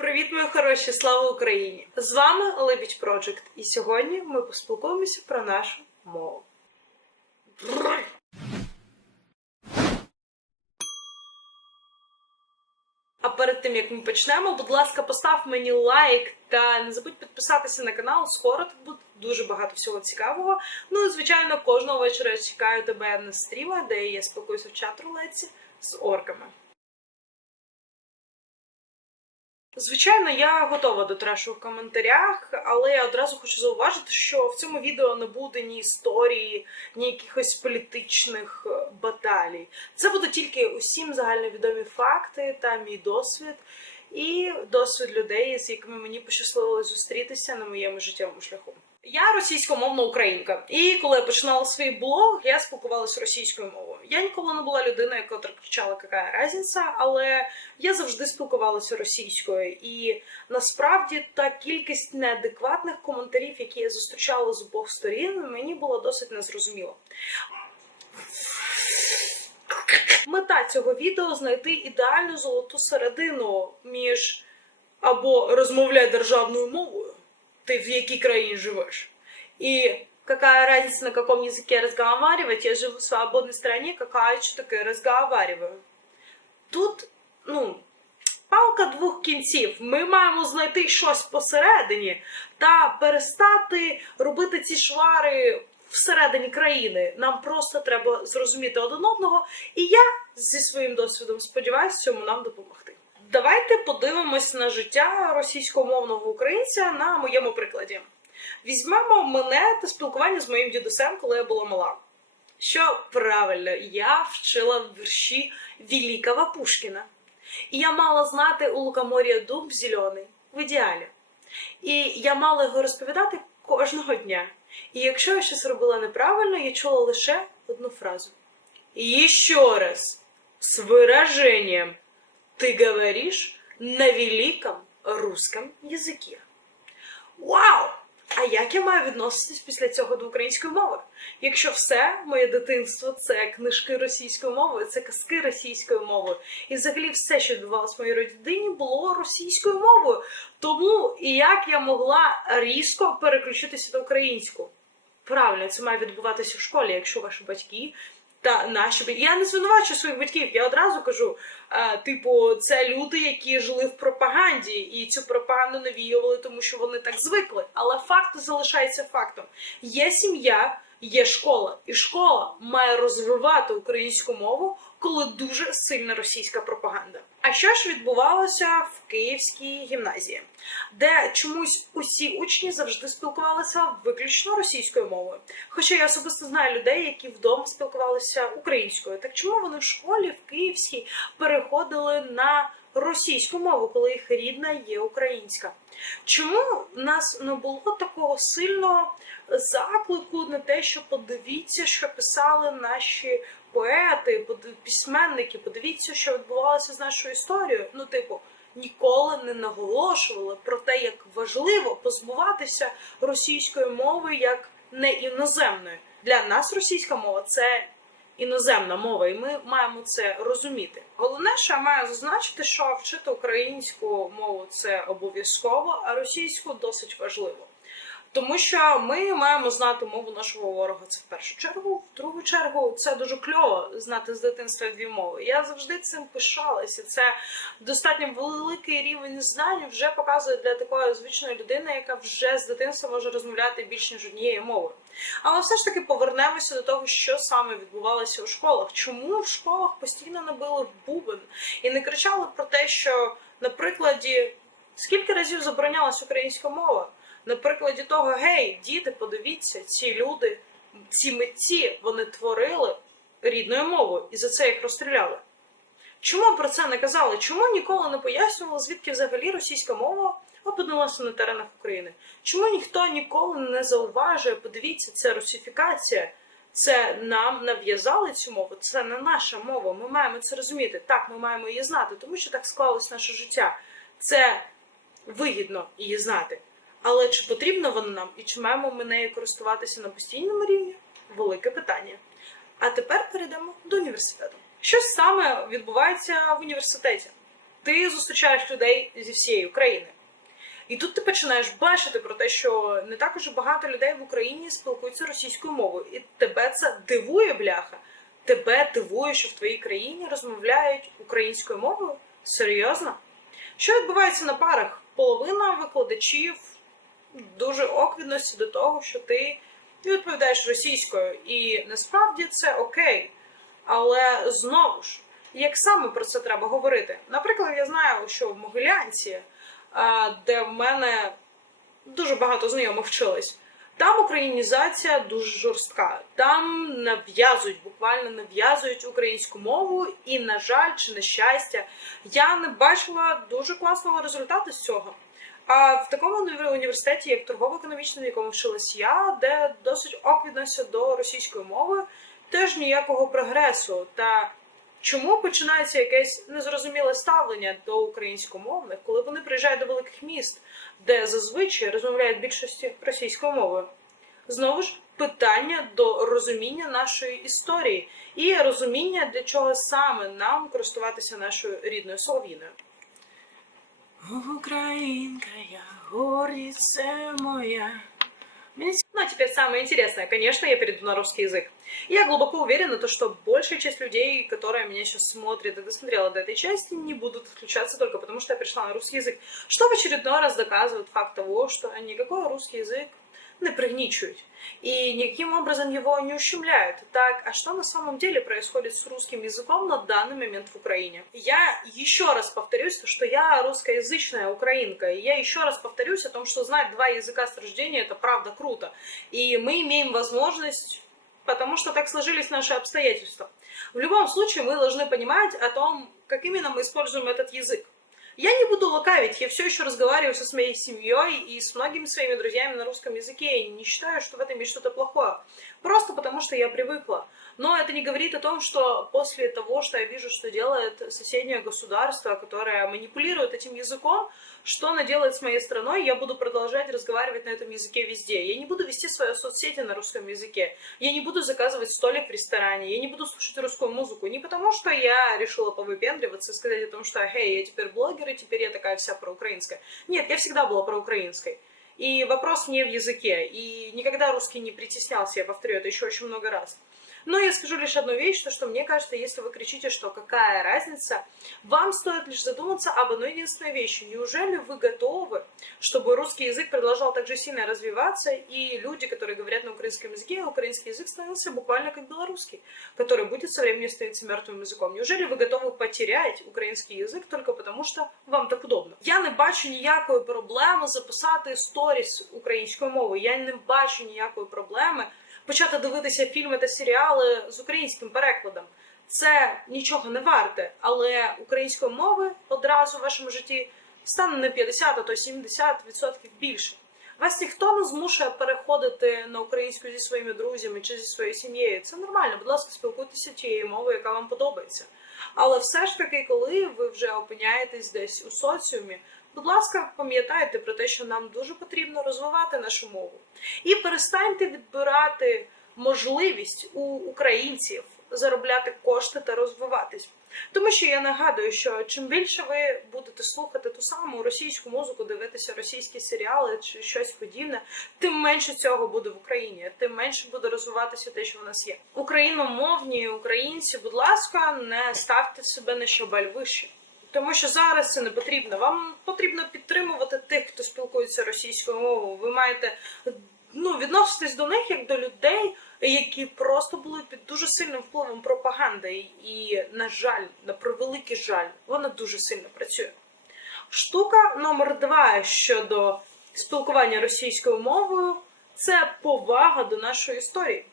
Привіт, мої хороші! Слава Україні! З вами Лебідь Project. І сьогодні ми поспілкуємося про нашу мову. А перед тим як ми почнемо, будь ласка, постав мені лайк та не забудь підписатися на канал. Скоро тут буде дуже багато всього цікавого. Ну і звичайно, кожного вечора я чекаю тебе на стрімах, де я спілкуюся в чат рулетці з орками. Звичайно, я готова до трешу в коментарях, але я одразу хочу зауважити, що в цьому відео не буде ні історії, ні якихось політичних е, баталій. Це будуть тільки усім загальновідомі факти та мій досвід, і досвід людей, з якими мені пощасливо зустрітися на моєму життєвому шляху. Я російськомовна українка, і коли я починала свій блог, я спілкувалася російською мовою. Я ніколи не була людиною, яка кричала, яка різниця, але я завжди спілкувалася російською. І насправді та кількість неадекватних коментарів, які я зустрічала з обох сторін, мені було досить незрозуміло. Мета цього відео знайти ідеальну золоту середину між або розмовляй державною мовою, ти в якій країні живеш, і какая разница, на каком языке разговаривать, я живу в свободной стране, какая что таке разговариваю. Тут, ну, палка двох кінців. Ми маємо знайти щось посередині та перестати робити ці швари всередині країни. Нам просто треба зрозуміти один одного, і я зі своїм досвідом сподіваюся цьому нам допомогти. Давайте подивимось на життя російськомовного українця на моєму прикладі. Візьмемо мене та спілкування з моїм дідусем, коли я була мала. Що правильно, я вчила вірші Великого Пушкіна. І я мала знати у Лукомор'я дуб зелений в ідеалі. І я мала його розповідати кожного дня. І якщо я щось робила неправильно, я чула лише одну фразу. І ще раз, з вираженням, ти говориш на великом русском язикі. Вау! А як я маю відноситись після цього до української мови? Якщо все моє дитинство це книжки російською мовою, це казки російською мовою, і взагалі все, що відбувалося в моїй родині, було російською мовою. Тому і як я могла різко переключитися до українську? Правильно, це має відбуватися в школі, якщо ваші батьки та наші. Я не звинувачую своїх батьків. Я одразу кажу: е, типу, це люди, які жили в пропаганді, і цю пропаганду навіювали, тому що вони так звикли. Але факт залишається фактом: є сім'я, є школа, і школа має розвивати українську мову, коли дуже сильна російська пропаганда. А що ж відбувалося в Київській гімназії, де чомусь усі учні завжди спілкувалися виключно російською мовою? Хоча я особисто знаю людей, які вдома спілкувалися українською. Так чому вони в школі в Київській переходили на російську мову, коли їх рідна є українська? Чому в нас не було такого сильного заклику на те, що подивіться, що писали наші поети, письменники, подивіться, що відбувалося з нашою історією. Ну, типу, ніколи не наголошували про те, як важливо позбуватися російської мови як не іноземної. Для нас російська мова це іноземна мова, і ми маємо це розуміти. Головне, що я маю зазначити, що вчити українську мову це обов'язково, а російську досить важливо. Тому що ми маємо знати мову нашого ворога. Це в першу чергу. В другу чергу це дуже кльово знати з дитинства дві мови. Я завжди цим пишалася. Це достатньо великий рівень знань вже показує для такої звичної людини, яка вже з дитинства може розмовляти більш ніж однією мовою. Але все ж таки повернемося до того, що саме відбувалося у школах. Чому в школах постійно не били в бубен і не кричали про те, що на прикладі скільки разів заборонялась українська мова? На прикладі того, гей, діти, подивіться, ці люди, ці митці, вони творили рідною мовою, і за це їх розстріляли. Чому про це не казали? Чому ніколи не пояснювали, звідки взагалі російська мова опинилася на теренах України? Чому ніхто ніколи не зауважує, подивіться, це русифікація, це нам нав'язали цю мову, це не наша мова. Ми маємо це розуміти. Так, ми маємо її знати, тому що так склалось наше життя. Це вигідно її знати. Але чи потрібна вона нам і чи маємо ми нею користуватися на постійному рівні? Велике питання. А тепер перейдемо до університету. Що саме відбувається в університеті? ти зустрічаєш людей зі всієї України. І тут ти починаєш бачити про те, що не так уже багато людей в Україні спілкуються російською мовою, і тебе це дивує, бляха. Тебе дивує, що в твоїй країні розмовляють українською мовою? Серйозно? Що відбувається на парах? Половина викладачів дуже ок відносяться до того, що ти відповідаєш російською, і насправді це окей. Але знову ж, як саме про це треба говорити? Наприклад, я знаю, що в Могилянці, де в мене дуже багато знайомих вчились, там українізація дуже жорстка. Там нав'язують, буквально нав'язують українську мову, і, на жаль, чи на щастя, я не бачила дуже класного результату з цього. А в такому університеті, як торгово-економічний, в якому вчилась я, де досить ок відносяться до російської мови, теж ніякого прогресу. Та чому починається якесь незрозуміле ставлення до українськомовних, коли вони приїжджають до великих міст, де зазвичай розмовляють більшості російською мовою? Знову ж питання до розуміння нашої історії і розуміння, для чого саме нам користуватися нашою рідною солов'їною. Украинка, я гордица моя. Ну, а теперь самое интересное. Конечно, я перейду на русский язык. Я глубоко уверена, то, что большая часть людей, которые меня сейчас смотрят и досмотрела до этой части, не будут включаться только потому, что я пришла на русский язык. Что в очередной раз доказывает факт того, что никакой русский язык не пригничивают. И никаким образом его не ущемляют. Так, а что на самом деле происходит с русским языком на данный момент в Украине? Я еще раз повторюсь, то, что я русскоязычная украинка. И я еще раз повторюсь о том, что знать два языка с рождения это правда круто. И мы имеем возможность потому что так сложились наши обстоятельства. В любом случае мы должны понимать о том, как именно мы используем этот язык. Я не буду лукавить, я все еще разговариваю со своей семьей и с многими своими друзьями на русском языке, и не считаю, что в этом есть что-то плохое. Просто потому, что я привыкла. Но это не говорит о том, что после того, что я вижу, что делает соседнее государство, которое манипулирует этим языком, что оно делает с моей страной, я буду продолжать разговаривать на этом языке везде. Я не буду вести свои соцсети на русском языке. Я не буду заказывать столик в ресторане. Я не буду слушать русскую музыку. Не потому, что я решила повыпендриваться и сказать о том, что «Хей, я теперь блогер, и теперь я такая вся проукраинская». Нет, я всегда была проукраинской. И вопрос не в языке. И никогда русский не притеснялся, я повторю это еще очень много раз. Но я скажу лишь одну вещь, то что мне кажется, если вы кричите, что какая разница, вам стоит лишь задуматься об одной единственной вещи. Неужели вы готовы, чтобы русский язык продолжал так же сильно развиваться, и люди, которые говорят на украинском языке, украинский язык становился буквально как белорусский, который будет со временем становиться мертвым языком? Неужели ви готові потерять український язик тільки тому, що вам так удобно? Я не бачу ніякої проблеми записати сторіс українською мовою. Я не бачу ніякої проблеми почати дивитися фільми та серіали з українським перекладом. Це нічого не варте, але української мови одразу в вашому житті стане не 50, а то 70% більше. Вас ніхто не змушує переходити на українську зі своїми друзями чи зі своєю сім'єю. Це нормально, будь ласка, спілкуйтеся тією мовою, яка вам подобається. Але все ж таки, коли ви вже опиняєтесь десь у соціумі, будь ласка, пам'ятайте про те, що нам дуже потрібно розвивати нашу мову. І перестаньте відбирати можливість у українців заробляти кошти та розвиватись. Тому що я нагадую, що чим більше ви будете слухати ту саму російську музику, дивитися російські серіали чи щось подібне, тим менше цього буде в Україні, тим менше буде розвиватися те, що в нас є. Україномовні українці, будь ласка, не ставте себе на щабель вище. Тому що зараз це не потрібно. Вам потрібно підтримувати тих, хто спілкується російською мовою. Ви маєте ну, відноситись до них як до людей, які просто були під дуже сильним впливом пропаганди. І, на жаль, на превеликий жаль, вона дуже сильно працює. Штука номер два щодо спілкування російською мовою це повага до нашої історії.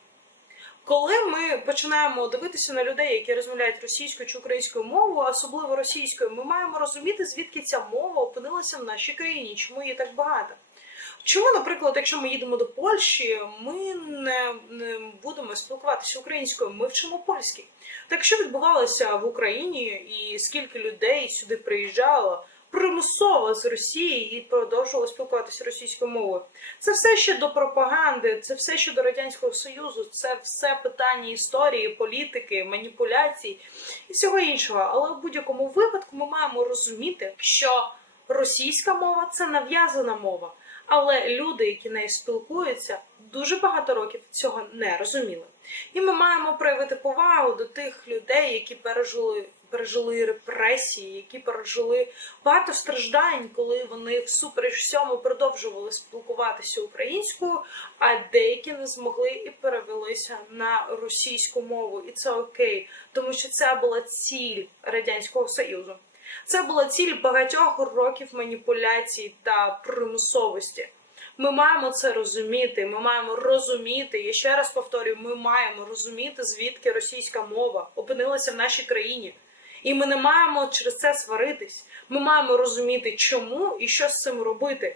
Коли ми починаємо дивитися на людей, які розмовляють російською чи українською мовою, особливо російською, ми маємо розуміти, звідки ця мова опинилася в нашій країні, чому її так багато. Чому, наприклад, якщо ми їдемо до Польщі, ми не, не будемо спілкуватися українською, ми вчимо польський. Так що відбувалося в Україні, і скільки людей сюди приїжджало, примусово з Росії і продовжували спілкуватися російською мовою. Це все ще до пропаганди, це все ще до радянського союзу, це все питання історії, політики, маніпуляцій і всього іншого. Але в будь-якому випадку ми маємо розуміти, що російська мова це нав'язана мова. Але люди, які нею спілкуються, дуже багато років цього не розуміли. І ми маємо проявити повагу до тих людей, які пережили пережили репресії, які пережили багато страждань, коли вони всупереч всьому продовжували спілкуватися українською, а деякі не змогли і перевелися на російську мову. І це окей, тому що це була ціль радянського союзу. Це була ціль багатьох років маніпуляцій та примусовості. Ми маємо це розуміти. Ми маємо розуміти. Я ще раз повторюю, ми маємо розуміти, звідки російська мова опинилася в нашій країні. І ми не маємо через це сваритись. Ми маємо розуміти, чому і що з цим робити.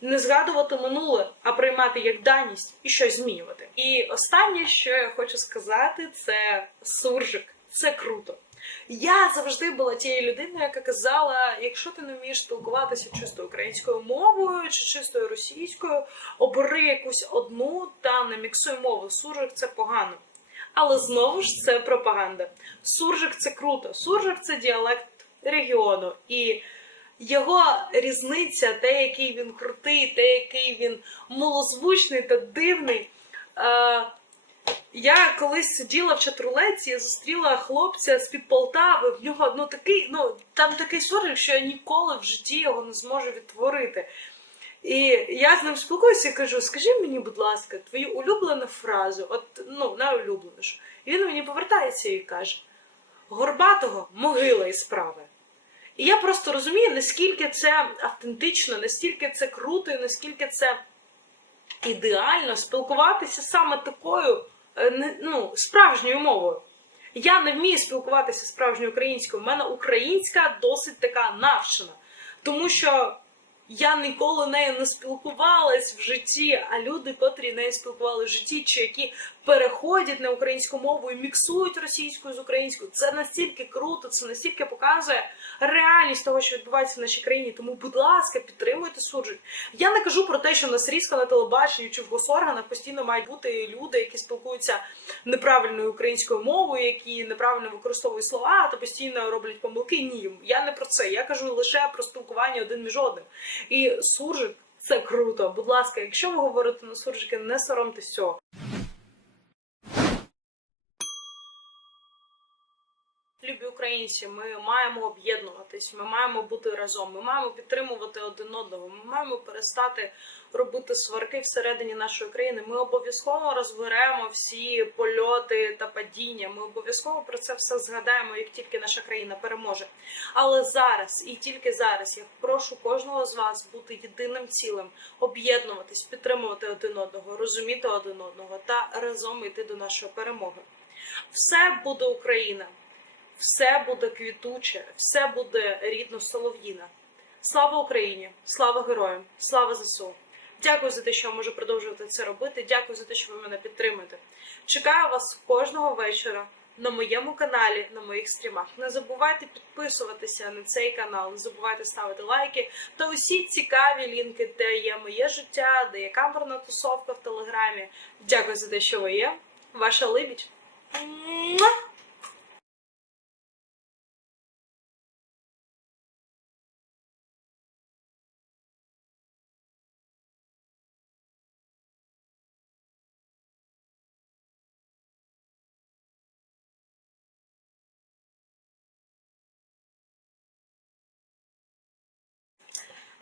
Не згадувати минуле, а приймати як даність і щось змінювати. І останнє, що я хочу сказати, це суржик. Це круто. Я завжди була тією людиною, яка казала: якщо ти не вмієш спілкуватися чисто українською мовою чи чистою російською, обери якусь одну та не міксуй мову. Суржик це погано. Але знову ж це пропаганда. Суржик це круто. Суржик це діалект регіону. І його різниця, те, який він крутий, те, який він малозвучний та дивний. Е, я колись сиділа в чатрулеці, я зустріла хлопця з-під Полтави. В нього ну такий, ну там такий суржик, що я ніколи в житті його не зможу відтворити. І я з ним спілкуюся і кажу: скажи мені, будь ласка, твою улюблену фразу, от ну найулюбленішу. І він мені повертається і каже: Горбатого могила і справи. І я просто розумію, наскільки це автентично, наскільки це круто, і наскільки це ідеально спілкуватися саме такою е, ну, справжньою мовою. Я не вмію спілкуватися справжньою українською. У мене українська досить така навчена. Тому що я ніколи нею не спілкувалась в житті, а люди, котрі нею спілкувалися в житті, чи які переходять на українську мову і міксують російською з українською, це настільки круто, це настільки показує реальність того, що відбувається в нашій країні. Тому, будь ласка, підтримуйте суржик. Я не кажу про те, що на різко на телебаченні чи в госорганах постійно мають бути люди, які спілкуються неправильною українською мовою, які неправильно використовують слова та постійно роблять помилки. Ні, я не про це. Я кажу лише про спілкування один між одним. І суржик це круто. Будь ласка, якщо ви говорите на суржики, не соромтесь цього. Любі українці, ми маємо об'єднуватись, ми маємо бути разом, ми маємо підтримувати один одного. Ми маємо перестати робити сварки всередині нашої країни. Ми обов'язково розберемо всі польоти та падіння. Ми обов'язково про це все згадаємо, як тільки наша країна переможе. Але зараз і тільки зараз я прошу кожного з вас бути єдиним цілим, об'єднуватись, підтримувати один одного, розуміти один одного та разом йти до нашої перемоги. Все буде Україна все буде квітуче, все буде рідно солов'їна. Слава Україні! Слава героям! Слава ЗСУ! Дякую за те, що я можу продовжувати це робити. Дякую за те, що ви мене підтримуєте. Чекаю вас кожного вечора на моєму каналі, на моїх стрімах. Не забувайте підписуватися на цей канал, не забувайте ставити лайки та усі цікаві лінки, де є моє життя, де є камерна тусовка в телеграмі. Дякую за те, що ви є. Ваша Либідь.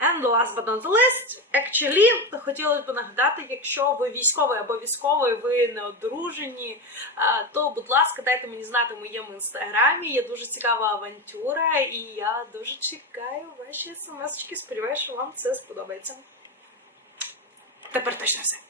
And last but not least, actually, хотілося б нагадати, якщо ви військовий або військовий, ви не одружені, то, будь ласка, дайте мені знати в моєму інстаграмі. Є дуже цікава авантюра, і я дуже чекаю ваші смс-очки. Сподіваюся, що вам це сподобається. Тепер точно все.